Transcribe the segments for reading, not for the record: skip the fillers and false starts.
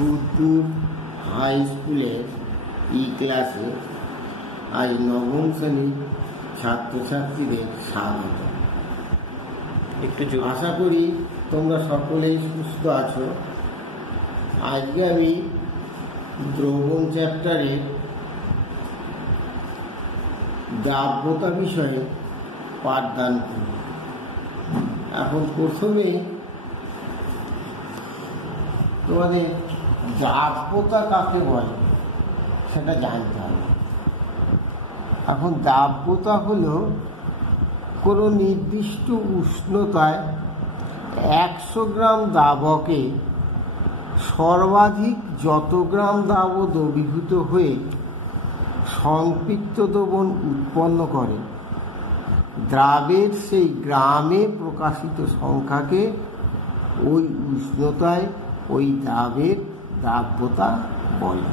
সুরপুর high স্কুলের ই ক্লাসে আজ নবম শ্রেণীর ছাত্রছাত্রীদের স্বাগত। আশা করি তোমরা সকলেই সুস্থ আছো। আজকে আমি দ্রবণ চ্যাপ্টারের দ্রাব্যতা বিষয়ে পাঠদান করব। এখন প্রথমে তোমাদের দ্রাব্যতা কাকে বলে সেটা জানতে হবে। এখন দ্রাব্যতা হলো কোনো নির্দিষ্ট উষ্ণতায় 100 গ্রাম দ্রাবকে সর্বাধিক যত গ্রাম দ্রাবক দ্রবীভূত হয়ে সংপৃক্ত দ্রবণ উৎপন্ন করে, দ্রাবের সেই গ্রামে প্রকাশিত সংখ্যাকে ওই উষ্ণতায় ওই দ্রাবের দ্রাব্যতা বলে।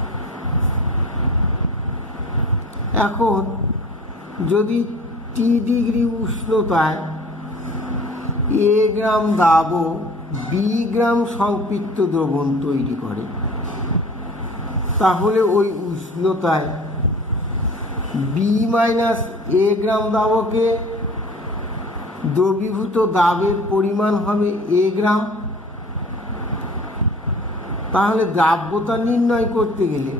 এখন যদি টি ডিগ্রি উষ্ণতায় এ গ্রাম দ্রাবক বি গ্রাম সংপৃক্ত দ্রবণ তৈরি করে, তাহলে ওই উষ্ণতায় বি মাইনাস এ গ্রাম দ্রাবকে দ্রবীভূত দ্রাবের পরিমাণ হবে এ গ্রাম। তাহলে দ্রাব্যতা নির্ণয় করতে গেলে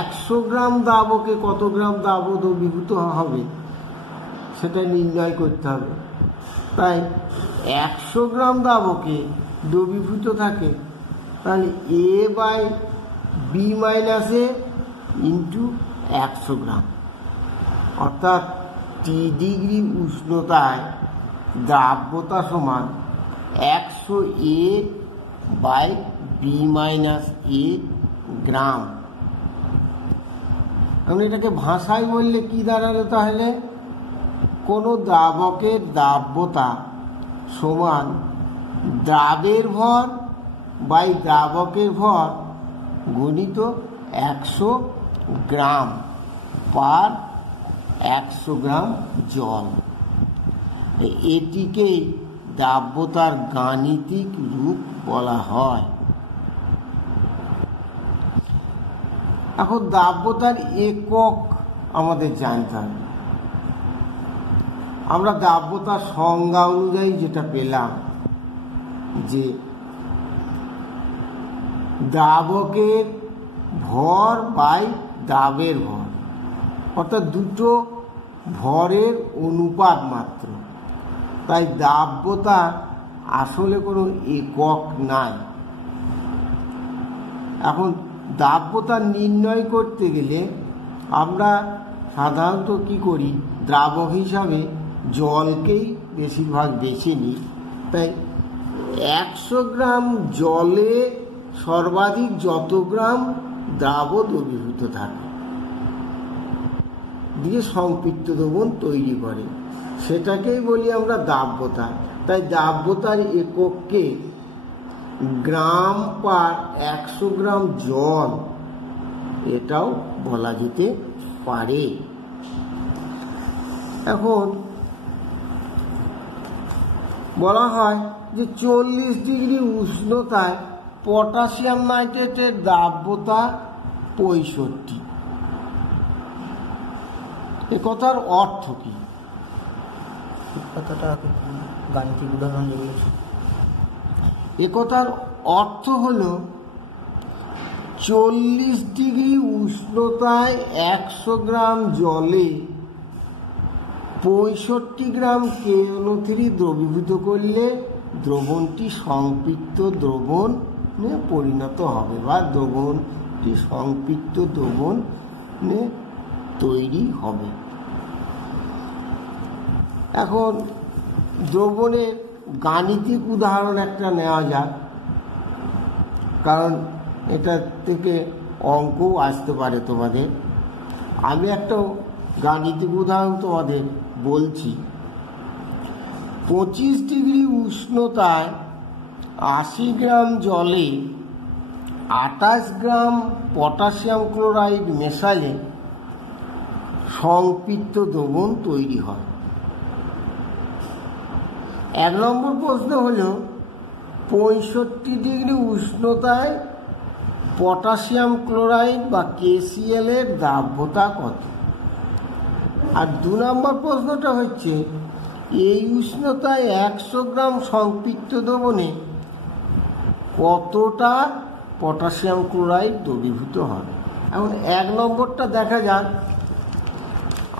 100 গ্রাম দ্রাবকে কত গ্রাম দ্রাবক দ্রবীভূত হবে সেটা নির্ণয় করতে হবে। তাই 100 গ্রাম দ্রাবকে দ্রবীভূত থাকে, তাহলে A by B minus A into 100 gram, অর্থাৎ টি ডিগ্রি উষ্ণতায় দ্রাব্যতা সমান 100 A by B minus A gram. আমি এটাকে ভাষায় বললে কি দাঁড়ালো? তাহলে কোনো দ্রাবকের দ্রাব্যতা সমান দ্রাবের ভর বাই দ্রাবকের ভর গুণিত 100 গ্রাম পার 100 গ্রাম জল। এটিকেই দ্রাব্যতার গাণিতিক রূপ বলা হয়। এখন দ্রাব্যতার একক আমাদের জানতে হবে। আমরা দ্রাব্যতার সংজ্ঞা অনুযায়ী যেটা পেলাম যে দ্রাবকের ভর বাই দ্রাবের ভর, অর্থাৎ দুটো ভরের অনুপাত মাত্র। তাই দ্রাব্যতা আসলে কোনো একক নাই। এখন দ্রাব্যতা নির্ণয় করতে গেলে আমরা সাধারণত কি করি, দ্রাবক হিসাবে জলকেই বেশিরভাগ বেছে নিই। তাই 100 গ্রাম জলে সর্বাধিক যত গ্রাম দ্রাবক দ্রবীভূত থাকে দিয়ে সংপৃক্ত দ্রবণ তৈরি করে, সেটাকেই বলি আমরা দ্রাব্যতা। তাই দ্রাব্যতার একককে গ্রাম পার 100 গ্রাম জল এটাও বলা যেতে পারে। এখন বলা হয় যে 40 ডিগ্রি উষ্ণতায় পটাশিয়াম নাইট্রেটের দ্রাব্যতা 65। এ কথার অর্থ কি? কথাটা গাণিতিক উদাহরণ দিয়েছি। এ কথার অর্থ হলো 40 ডিগ্রি উষ্ণতায় 100 গ্রাম জলে 65 গ্রাম KNO3 দ্রবীভূত করলে দ্রবণটি সংপৃক্ত দ্রবণে পরিণত হবে বা দ্রবণটি সংপৃক্ত দ্রবণে তৈরি হবে। এখন দ্রবণের গাণিতিক উদাহরণ একটা নেওয়া যাক, কারণ এটা থেকে অঙ্কও আসতে পারে তোমাদের। আমি একটা গাণিতিক উদাহরণ তোমাদের বলছি। 25 ডিগ্রি উষ্ণতায় 80 গ্রাম জলে 28 গ্রাম পটাশিয়াম ক্লোরাইড মেশালে সংপৃক্ত দ্রবণ তৈরি হয়। 1 নম্বর প্রশ্ন হল 65 ডিগ্রি উষ্ণতায় পটাশিয়াম ক্লোরাইড বা KCl এর দাব্যতা কত? আর 2 নম্বর প্রশ্নটা হচ্ছে এই উষ্ণতায় 100 গ্রাম সংপৃক্ত দ্রবণে কতটা পটাশিয়াম ক্লোরাইড দ্রবীভূত হবে। এখন 1 নম্বরটা দেখা যাক।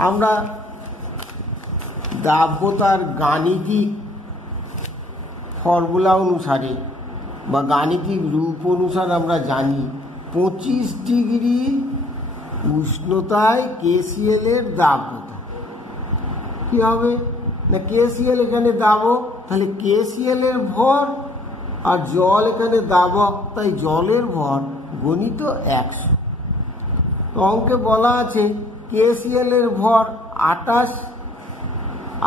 আমরা দাব্যতার গাণিতিক ফর্মুলা অনুসারে বা গাণিতিক রূপ অনুসারে আমরা জানি 25 ডিগ্রি উষ্ণতায় KCl এর দাব্যতা কি হবে না, KCl এখানে দাবক, তাহলে KCl এর ভর আর জল এখানে দাবক, তাই জলের ভর গণিত 100। অঙ্কে বলা আছে KCl এর ভর 28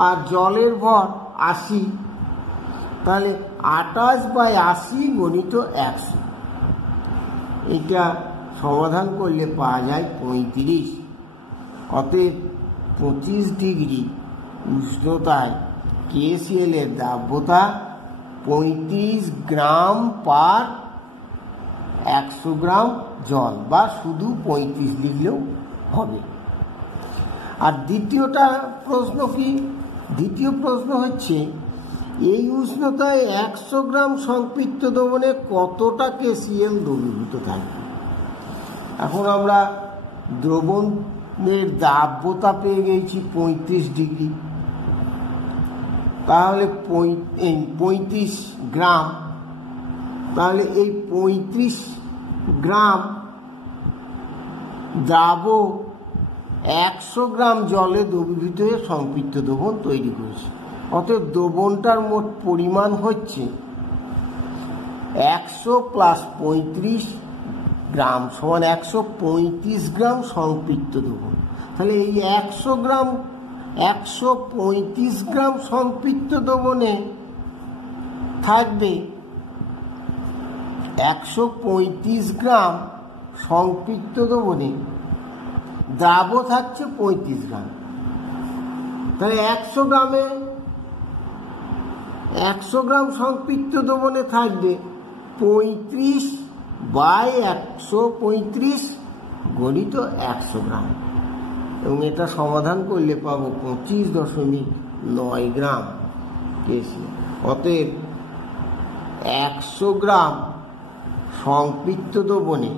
আর জলের ভর 80, তাহলে 28/80 গণিত 100। এটা সমাধান করলে পাওয়া যায় 35। অতএব 25 ডিগ্রি উষ্ণতায় KCl এর দাব্যতা 35 গ্রাম পার 100 গ্রাম জল, বা শুধু 35 লিখলেও হবে। আর দ্বিতীয়টা প্রশ্ন কি? দ্বিতীয় প্রশ্ন হচ্ছে এই উষ্ণতায় 100 গ্রাম সংপৃক্ত দ্রবণে কতটা KCl দ্রবীভূত থাকবে। এখন আমরা দ্রবণের দাব্যতা পেয়ে গেছি 35 ডিগ্রি, তাহলে 35 গ্রাম, তাহলে এই 35 গ্রাম দ্রাবক 100 গ্রাম জলে দ্রবীভূত হয়ে সংপৃক্ত দ্রবণ তৈরি করেছে। অতএব দ্রবণটার মোট পরিমাণ হচ্ছে 100 + 35 গ্রাম সমান 135 গ্রাম সংপৃক্ত দ্রবণ। তাহলে এই 135 গ্রাম সংপৃক্ত দ্রবণে থাকবে 135 গ্রাম সংপৃক্ত দ্রবণে দ্রাব থাকছে 35 গ্রাম। তাহলে 100 গ্রাম সংপৃক্ত দ্রবণে থাকবে 35/135 গণিত 100 গ্রাম, এবং এটা সমাধান করলে পাবো 25.9 গ্রাম KCl। অতএব 100 গ্রাম সংপৃক্ত দ্রবণে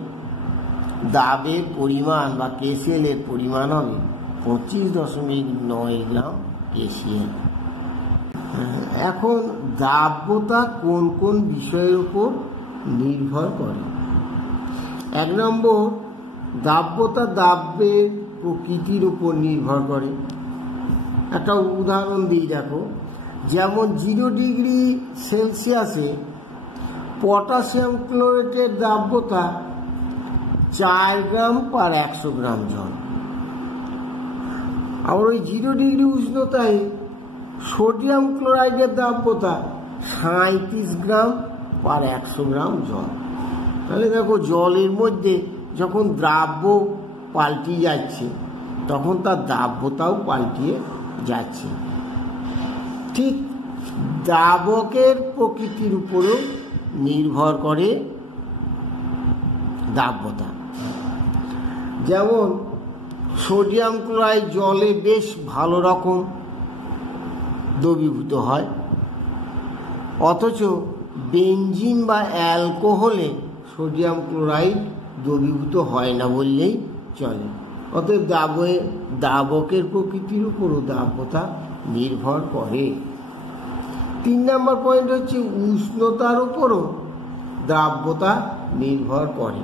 দাবের পরিমাণ বা KCl এর পরিমাণ হবে 25.9 গ্রাম KCl। এখন দাব্যতা কোন কোন বিষয়ের উপর নির্ভর করে? 1 নম্বর, দাব্যতা দাব্যের প্রকৃতির উপর নির্ভর করে। একটা উদাহরণ দিই, দেখো, যেমন 0 ডিগ্রি সেলসিয়াসে পটাশিয়াম ক্লোরেটের দাব্যতা 4 গ্রাম পার 100 গ্রাম জল। আর ওই 0 ডিগ্রি উষ্ণতায় সোডিয়াম ক্লোরাইডের দাব্যতা 37 গ্রাম পার 100 গ্রাম জল। তাহলে দেখো, জলের মধ্যে যখন দ্রাব্য পাল্টে যাচ্ছে তখন তার দাব্যতাও পাল্টিয়ে যাচ্ছে। ঠিক দ্রাবকের প্রকৃতির উপরও নির্ভর করে দাব্যতা। যেমন সোডিয়াম ক্লোরাইড জলে বেশ ভালো রকম দ্রবীভূত হয়, অথচ বেনজিন বা অ্যালকোহলে সোডিয়াম ক্লোরাইড দ্রবীভূত হয় না বললেই চলে। অতএব দাবকের প্রকৃতির উপরও দাব্যতা নির্ভর করে। 3 নম্বর পয়েন্ট হচ্ছে উষ্ণতার উপরও দাব্যতা নির্ভর করে।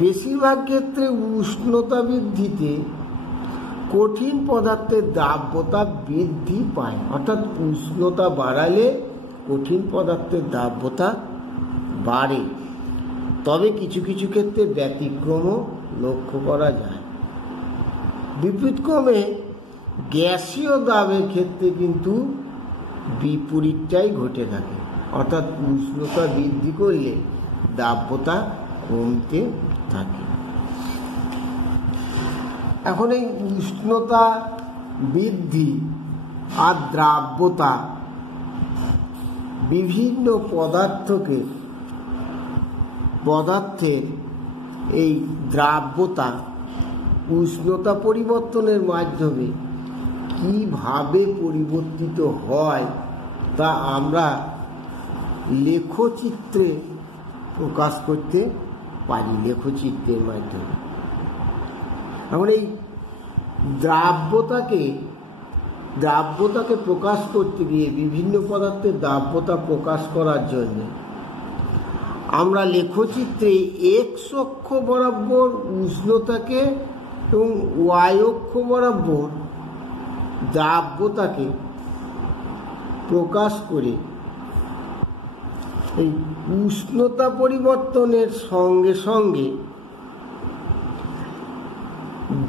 বেশিরভাগ ক্ষেত্রে উষ্ণতা বৃদ্ধিতে কঠিন পদার্থের দাব্যতা বৃদ্ধি পায়, অর্থাৎ উষ্ণতা বাড়ালে কঠিন পদার্থের দাব্যতা বাড়ে। তবে কিছু কিছু ক্ষেত্রে ব্যতিক্রমও লক্ষ্য করা যায়। বিপরীতক্রমে গ্যাসীয় দাবের ক্ষেত্রে কিন্তু বিপরীতটাই ঘটে থাকে, অর্থাৎ উষ্ণতা বৃদ্ধি করলে দাব্যতা কমতে থাকে। এখন এই উষ্ণতা বৃদ্ধি আর দ্রাব্যতা বিভিন্ন পদার্থকে পদার্থের এই দ্রাব্যতা উষ্ণতা পরিবর্তনের মাধ্যমে কিভাবে পরিবর্তিত হয় তা আমরা লেখচিত্রে প্রকাশ করতে পারি, লেখচিত্রের মাধ্যমে। এখন এই দ্রাব্যতাকে প্রকাশ করতে গিয়ে, বিভিন্ন পদার্থের দ্রাব্যতা প্রকাশ করার জন্য আমরা লেখচিত্রে এক্স অক্ষ বরাবর উষ্ণতাকে এবং ওয়াই অক্ষ বরাবর দ্রাব্যতাকে প্রকাশ করে এই উষ্ণতা পরিবর্তনের সঙ্গে সঙ্গে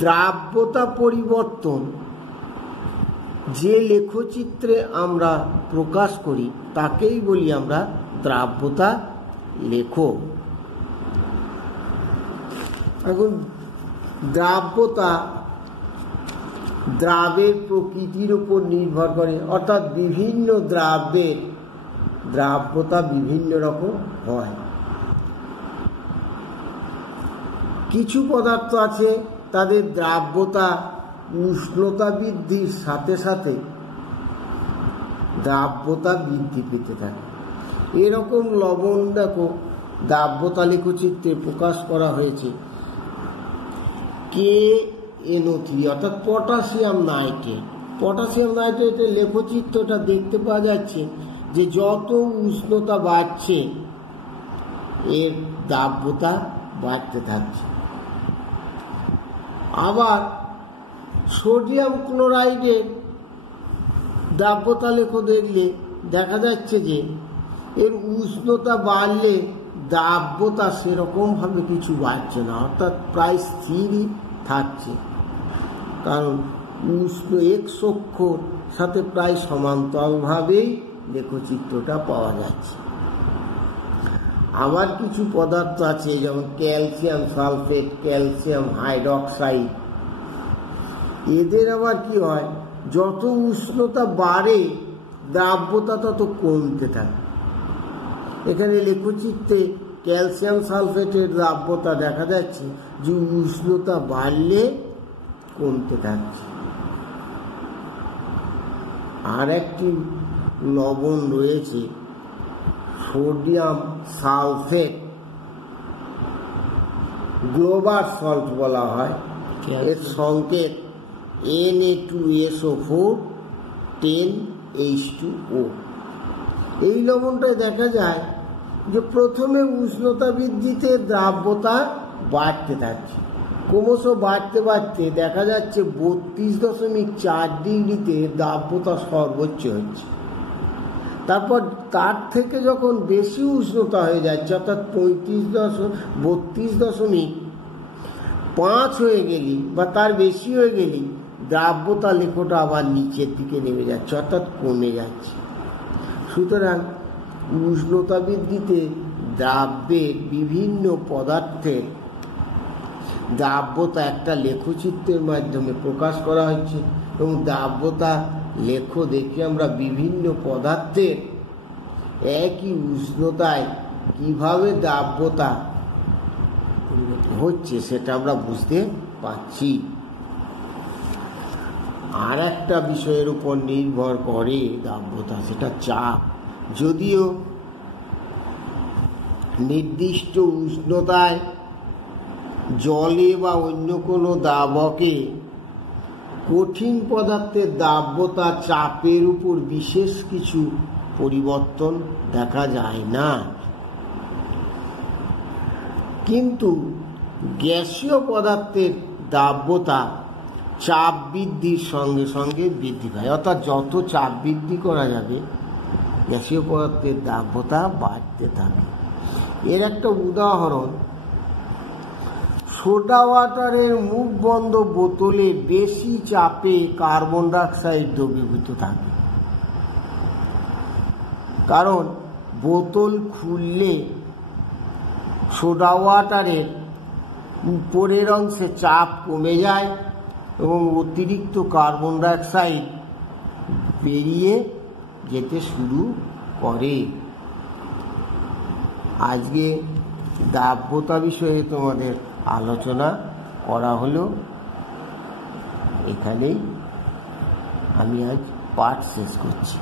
দ্রাব্যতা পরিবর্তন যে লেখচিত্রে আমরা প্রকাশ করি তাকেই বলি আমরা দ্রাব্যতা লেখ। এখন দ্রাব্যতা দ্রাবের প্রকৃতির উপর নির্ভর করে, অর্থাৎ বিভিন্ন দ্রাব্যের দ্রাব্যতা বিভিন্ন রকম হয়। কিছু পদার্থ আছে তাদের দ্রাব্যতা উষ্ণতা বৃদ্ধির সাথে সাথে দ্রাব্যতা বৃদ্ধি পেতে থাকে। এরকম লবণ দেখো দ্রাব্যতা লেখচিত্রে প্রকাশ করা হয়েছে KNO3, অর্থাৎ পটাশিয়াম নাইট্রেট। পটাশিয়াম নাইট্রেটের লেখচিত্রটা দেখতে পাওয়া যাচ্ছে যে যত উষ্ণতা বাড়ছে এর দ্রাব্যতা বাড়তে থাকছে। আবার সোডিয়াম ক্লোরাইডের দ্রাব্যতা লেখ দেখলে দেখা যাচ্ছে যে এর উষ্ণতা বাড়লে দ্রাব্যতা সেরকমভাবে কিছু বাড়ছে না, অর্থাৎ প্রায় স্থিরই থাকছে, কারণ উষ্ণ এক্স অক্ষর সাথে প্রায় সমান্তরালভাবেই লেখচিত্রটা পাওয়া যাচ্ছে। আবার কিছু পদার্থ আছে যেমন ক্যালসিয়াম সালফেট, ক্যালসিয়াম হাইড্রক্সাইড, এদের আবার কি হয়, যত উষ্ণতা বাড়ে দ্রাব্যতা তত কমতে থাকে। এখানে লেখচিত্রে ক্যালসিয়াম সালফেটের দ্রাব্যতা দেখা যাচ্ছে যে উষ্ণতা বাড়লে কমতে থাকছে। আর একটি লবণ রয়েছে সোডিয়াম সালফেট, গ্লোবাল সল্ট বলা হয়, এর সংকেত Na2SO4 10H2O। এই লবণটায় দেখা যায় যে প্রথমে উষ্ণতা বৃদ্ধিতে দ্রাব্যতা বাড়তে থাকছে, ক্রমশ বাড়তে বাড়তে দেখা যাচ্ছে 32.4 ডিগ্রিতে দ্রাব্যতা সর্বোচ্চ হচ্ছে। তারপর তার থেকে যখন বেশি উষ্ণতা হয়ে যাচ্ছে, অর্থাৎ 32.5 হয়ে গেলি বা তার বেশি হয়ে গেলি দ্রাব্যতা লেখটা আবার নিচের দিকে নেমে যাচ্ছে, অর্থাৎ কমে যাচ্ছে। সুতরাং উষ্ণতা বৃদ্ধিতে দ্রাব্যের বিভিন্ন পদার্থের দ্রাব্যতা একটা লেখচিত্রের মাধ্যমে প্রকাশ করা হচ্ছে, এবং দ্রাব্যতা লেখ দেখে আমরা বিভিন্ন পদার্থের একই উষ্ণতায় কিভাবে দ্রাব্যতা হচ্ছে সেটা আমরা বুঝতে পারছি। আর একটা বিষয়ের উপর নির্ভর করে দ্রাব্যতা, সেটা চাপ। যদিও নির্দিষ্ট উষ্ণতায় জলে বা অন্য কোনো দ্রাবকে কঠিন পদার্থের দ্রাব্যতা চাপের উপর বিশেষ কিছু পরিবর্তন দেখা যায় না, কিন্তু গ্যাসীয় পদার্থের দ্রাব্যতা চাপ বৃদ্ধির সঙ্গে সঙ্গে বৃদ্ধি পায়, অর্থাৎ যত চাপ বৃদ্ধি করা যাবে গ্যাসীয় পদার্থের দ্রাব্যতা বাড়তে থাকে। এর একটা উদাহরণ, সোডা ওয়াটারের মুখ বন্ধ বোতলে বেশি চাপে কার্বন ডাইঅক্সাইড দ্রবীভূত থাকে, কারণ বোতল খুললে সোডা ওয়াটারের উপরের অংশে চাপ কমে যায় এবং অতিরিক্ত কার্বন ডাইঅক্সাইড বেরিয়ে যেতে শুরু করে। আজকে দাব্যতা বিষয়ে তোমাদের আলোচনা করা হলো। এখানেই আমি আজ পাঠ শেষ করছি।